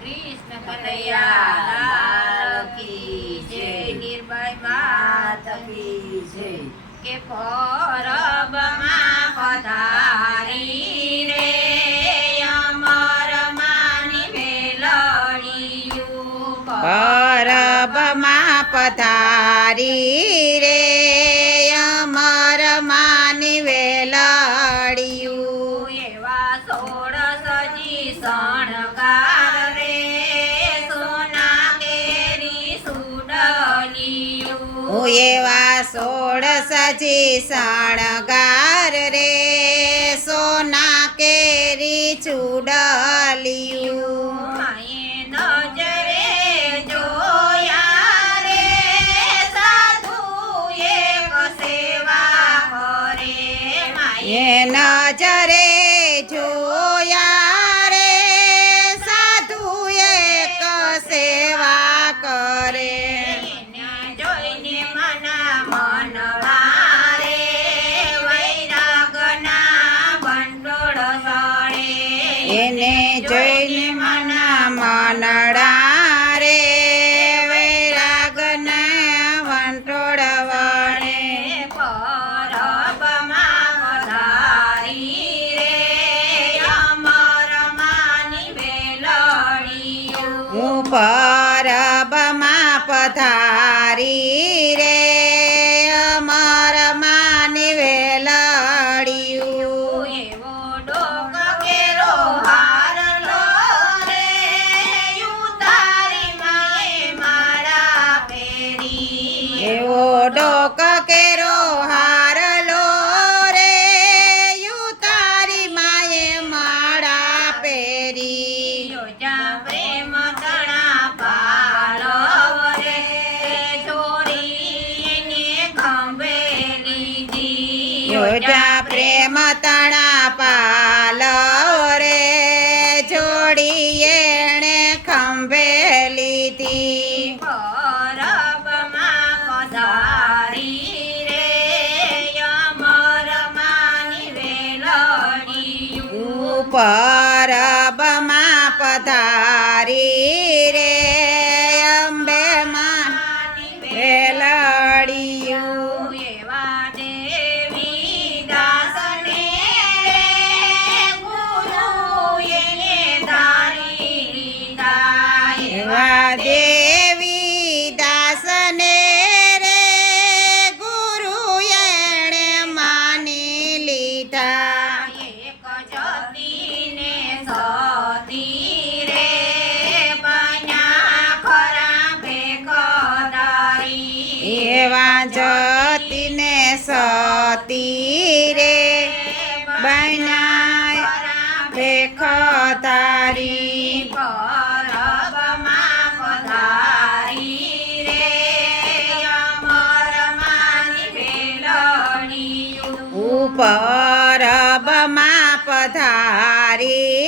કૃષ્ણ કનૈયા લાલ કી જય નિર્ભય માત કી જય કે પરબમાં પધારી રે અમર માની વેલણિયું પરબમાં પધારી એવા સોળ સજી શણગાર રે સોના કેરી ચૂડલિયું. નજરે એ જોયા એને જોઈને મના મનડા રે વૈરાગના વંટોળ વળે પરબમાં પધારી ડોક હાર લો રે યુતારી માએ માળા પહેરી. યોજા પ્રેમ તણા પાલવ રે છોડી એને ખંભે લીધી યોજા પ્રેમ તણા પાલવ રે જોડી એણે ખંભે લીધી પરબમાં પધારી રે અંબે માં વેલડિયું ભેખ તારી પરબમાં પધારી રે અમર માની વેલણિયું પધારી.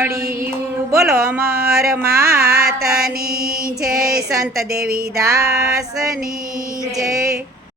વેલડિયું બોલો અમર માતની જય સંત દેવી દાસની જય.